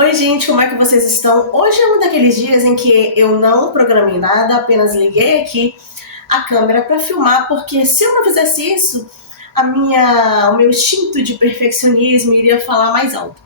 Oi, gente, como é que vocês estão? Hoje é um daqueles dias em que eu não programei nada, apenas liguei aqui a câmera para filmar, porque se eu não fizesse isso, o meu instinto de perfeccionismo iria falar mais alto.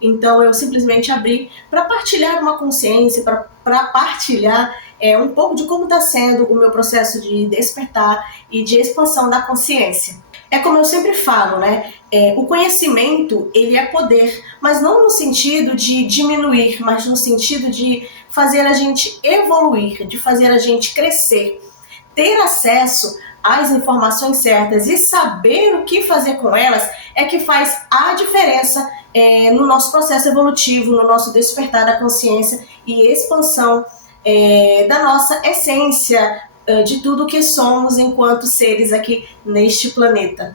Então eu simplesmente abri para partilhar uma consciência, para partilhar um pouco de como está sendo o meu processo de despertar e de expansão da consciência. É como eu sempre falo, né? O conhecimento, ele é poder, mas não no sentido de diminuir, mas no sentido de fazer a gente evoluir, de fazer a gente crescer. Ter acesso às informações certas e saber o que fazer com elas é que faz a diferença no nosso processo evolutivo, no nosso despertar da consciência e expansão da nossa essência, de tudo que somos enquanto seres aqui neste planeta.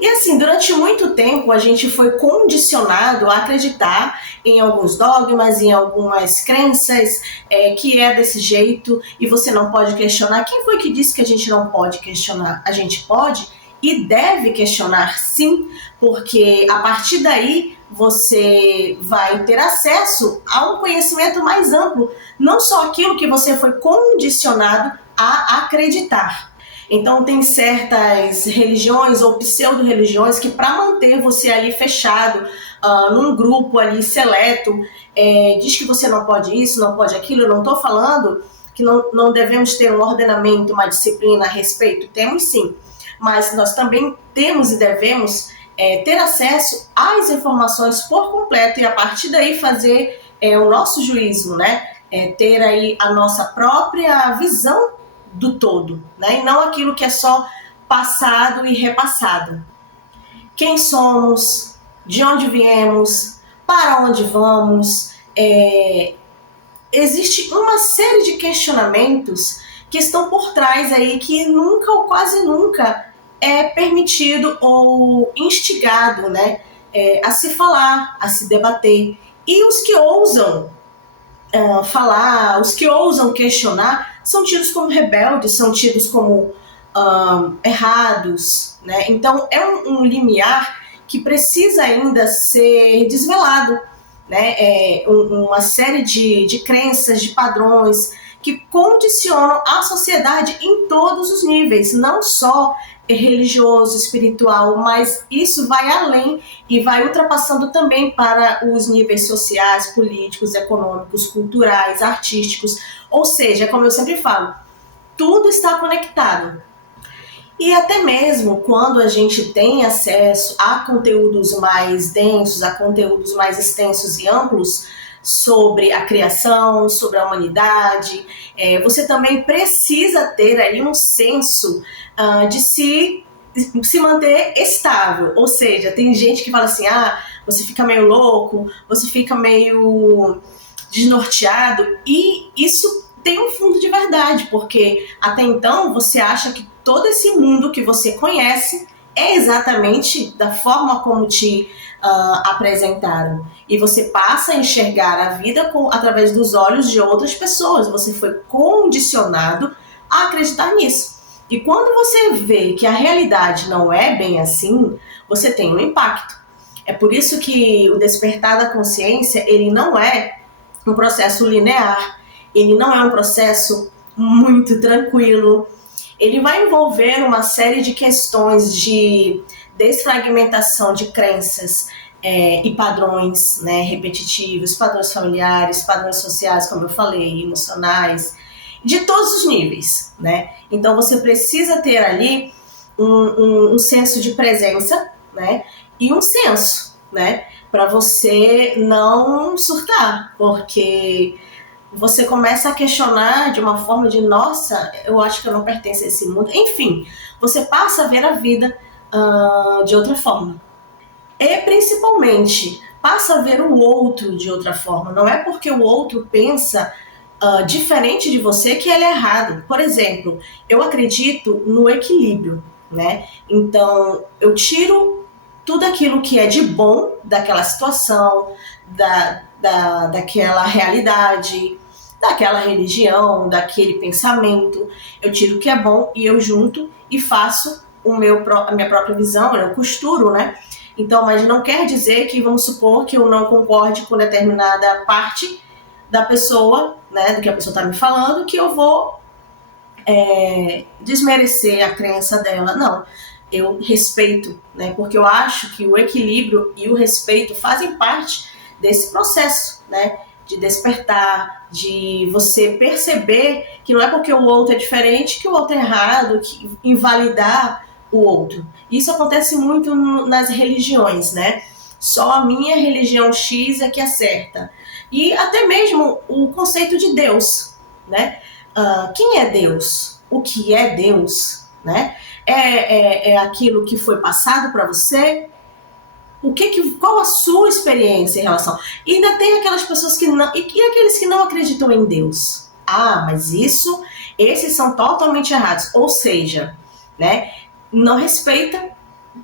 E assim, durante muito tempo a gente foi condicionado a acreditar em alguns dogmas, em algumas crenças, que é desse jeito e você não pode questionar. Quem foi que disse que a gente não pode questionar? A gente pode e deve questionar, sim, porque a partir daí você vai ter acesso a um conhecimento mais amplo, não só aquilo que você foi condicionado a acreditar. Então tem certas religiões ou pseudo-religiões que, para manter você ali fechado, num grupo ali seleto, diz que você não pode isso, não pode aquilo. Eu não estou falando que não devemos ter um ordenamento, uma disciplina a respeito. Temos sim, mas nós também temos e devemos ter acesso às informações por completo e a partir daí fazer o nosso juízo, né? Ter aí a nossa própria visão do todo, né? E não aquilo que é só passado e repassado. Quem somos, de onde viemos, para onde vamos, existe uma série de questionamentos que estão por trás aí que nunca ou quase nunca é permitido ou instigado, né, a se falar, a se debater. E os que ousam falar, os que ousam questionar, são tidos como rebeldes, são tidos como errados, né? Então é um limiar que precisa ainda ser desvelado, né? Uma série de crenças, de padrões que condicionam a sociedade em todos os níveis, não só religioso, espiritual, mas isso vai além e vai ultrapassando também para os níveis sociais, políticos, econômicos, culturais, artísticos. Ou seja, como eu sempre falo, tudo está conectado. E até mesmo quando a gente tem acesso a conteúdos mais densos, a conteúdos mais extensos e amplos sobre a criação, sobre a humanidade, você também precisa ter aí um senso de se manter estável. Ou seja, tem gente que fala assim, você fica meio louco, você fica meio desnorteado, e isso tem um fundo de verdade, porque até então você acha que todo esse mundo que você conhece é exatamente da forma como te apresentaram. E você passa a enxergar a vida através dos olhos de outras pessoas. Você foi condicionado a acreditar nisso. E quando você vê que a realidade não é bem assim, você tem um impacto. É por isso que o despertar da consciência, ele não é um processo linear, ele não é um processo muito tranquilo. Ele vai envolver uma série de questões de desfragmentação de crenças e padrões, né, repetitivos, padrões familiares, padrões sociais, como eu falei, emocionais, de todos os níveis, né? Então você precisa ter ali um senso de presença, né, e um senso, né, para você não surtar, porque você começa a questionar de uma forma de, nossa, eu acho que eu não pertenço a esse mundo. Enfim, você passa a ver a vida de outra forma. E, principalmente, passa a ver o outro de outra forma. Não é porque o outro pensa diferente de você que ele é errado. Por exemplo, eu acredito no equilíbrio, né? Então, eu tiro tudo aquilo que é de bom daquela situação, daquela realidade, daquela religião, daquele pensamento. Eu tiro o que é bom e eu junto e faço a minha própria visão, eu costuro, né? Então, mas não quer dizer que, vamos supor, que eu não concorde com determinada parte da pessoa, né, do que a pessoa está me falando, que eu vou desmerecer a crença dela. Não, eu respeito, né, porque eu acho que o equilíbrio e o respeito fazem parte desse processo, né, de despertar, de você perceber que não é porque o outro é diferente que o outro é errado, que invalidar o outro. Isso acontece muito nas religiões, né? Só a minha religião X é que é certa. E até mesmo o conceito de Deus, né? Quem é Deus? O que é Deus? Né? É aquilo que foi passado para você? Qual a sua experiência em relação? E ainda tem aquelas pessoas que não... E aqueles que não acreditam em Deus? Ah, mas esses são totalmente errados. Ou seja, né? Não respeita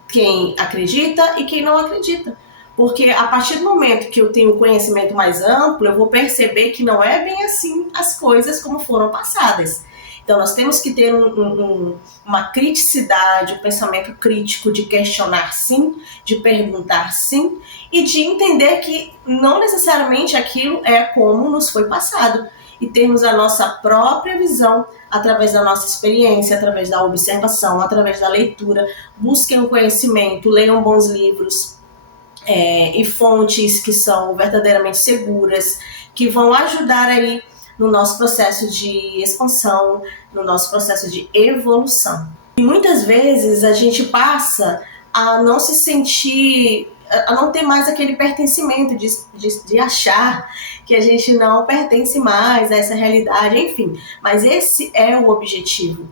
quem acredita e quem não acredita. Porque a partir do momento que eu tenho um conhecimento mais amplo, eu vou perceber que não é bem assim as coisas como foram passadas. Então nós temos que ter uma criticidade, um pensamento crítico de questionar sim, de perguntar sim, e de entender que não necessariamente aquilo é como nos foi passado. E termos a nossa própria visão através da nossa experiência, através da observação, através da leitura. Busquem o conhecimento, leiam bons livros e fontes que são verdadeiramente seguras, que vão ajudar aí no nosso processo de expansão, no nosso processo de evolução. E muitas vezes a gente passa a não se sentir, a não ter mais aquele pertencimento de achar que a gente não pertence mais a essa realidade, enfim. Mas esse é o objetivo,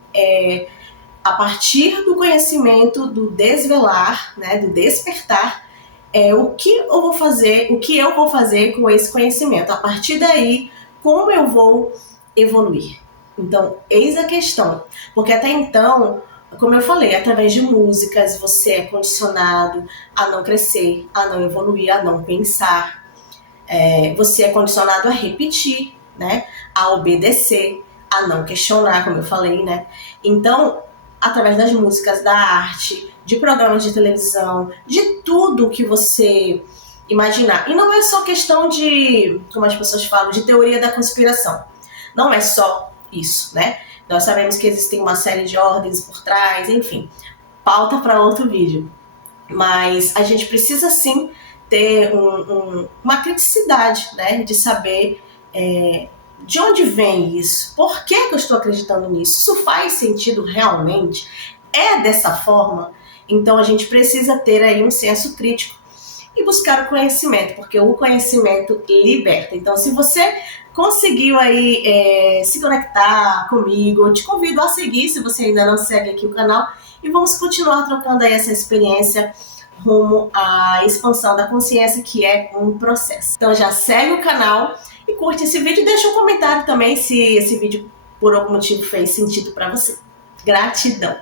a partir do conhecimento, do desvelar, né, do despertar, o que eu vou fazer com esse conhecimento. A partir daí, como eu vou evoluir? Então, eis a questão. Porque até então, como eu falei, através de músicas, você é condicionado a não crescer, a não evoluir, a não pensar. Você é condicionado a repetir, né? A obedecer, a não questionar, como eu falei, né? Então, através das músicas, da arte, de programas de televisão, de tudo que você imaginar. E não é só questão de, como as pessoas falam, de teoria da conspiração. Não é só isso, né? Nós sabemos que existem uma série de ordens por trás, enfim. Pauta para outro vídeo. Mas a gente precisa sim ter uma criticidade, né? De saber de onde vem isso? Por que eu estou acreditando nisso? Isso faz sentido realmente? É dessa forma? Então a gente precisa ter aí um senso crítico e buscar o conhecimento, porque o conhecimento liberta. Então, se você conseguiu aí se conectar comigo, eu te convido a seguir, se você ainda não segue aqui o canal, e vamos continuar trocando aí essa experiência rumo à expansão da consciência, que é um processo. Então já segue o canal e curte esse vídeo, deixa um comentário também se esse vídeo por algum motivo fez sentido para você. Gratidão!